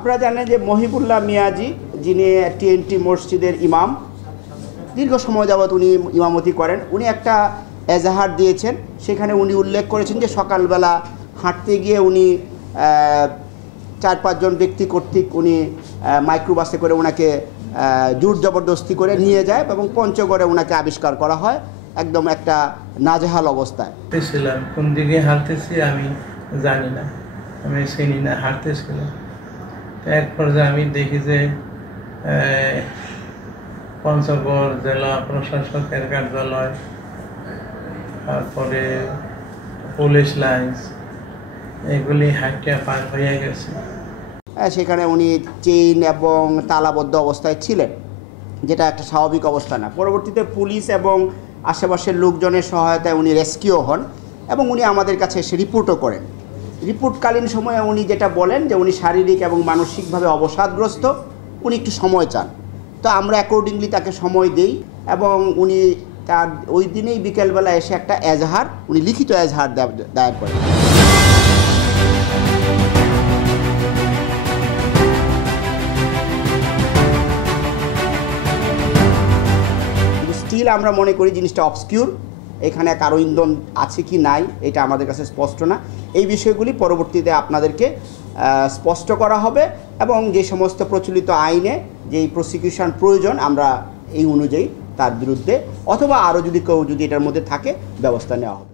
আপনারা জানেন যে মহিবুল্লাহ মিয়াজি, যিনি টিএনটি মসজিদের ইমাম, দীর্ঘ সময় যাবৎ উনি ইমামতি করেন, উনি একটা এজাহার দিয়েছেন। সেখানে উনি উল্লেখ করেছেন যে সকালবেলা হাঁটতে গিয়ে উনি 4-5 জন ব্যক্তি কর্তৃক উনি মাইক্রোবাসে করে ওনাকে জোর জবরদস্তি করে নিয়ে যায় এবং পঞ্চগড়ে ওনাকে আবিষ্কার করা হয় একদম একটা নাজেহাল অবস্থায়। কোন দিকে হাঁটতেছি আমি জানি না, আমি চিনি না, হাঁটতেছিলাম। এক পর্যায়ে আমি দেখি যে পঞ্চগড় জেলা প্রশাসকের কার্যালয়, তারপরে পুলিশ লাইন্স, এগুলি হাঁটিয়া পার হয়ে গেছে। সেখানে উনি চেইন এবং তালাবদ্ধ অবস্থায় ছিলেন, যেটা একটা স্বাভাবিক অবস্থা না। পরবর্তীতে পুলিশ এবং আশেপাশের লোকজনের সহায়তায় উনি রেস্কিউ হন এবং উনি আমাদের কাছে এসে রিপোর্টও করেন। রিপোর্টকালীন সময়ে উনি যেটা বলেন যে উনি শারীরিক এবং মানসিকভাবে অবসাদগ্রস্ত, উনি একটু সময় চান। তো আমরা অ্যাকর্ডিংলি তাকে সময় দিই এবং উনি তার ওই দিনেই বিকেলবেলা এসে একটা এজাহার, উনি লিখিত এজাহার দায়ের করেন। স্টিল আমরা মনে করি জিনিসটা অবসকিউর, এখানে কারো ইন্ধন আছে কি নাই এটা আমাদের কাছে স্পষ্ট না। এই বিষয়গুলি পরবর্তীতে আপনাদেরকে স্পষ্ট করা হবে এবং যে সমস্ত প্রচলিত আইনে যেই প্রসিকিউশন প্রয়োজন আমরা এই অনুযায়ী তার বিরুদ্ধে অথবা আরও যদি কেউ যদি এটার মধ্যে থাকে ব্যবস্থা নেওয়া হবে।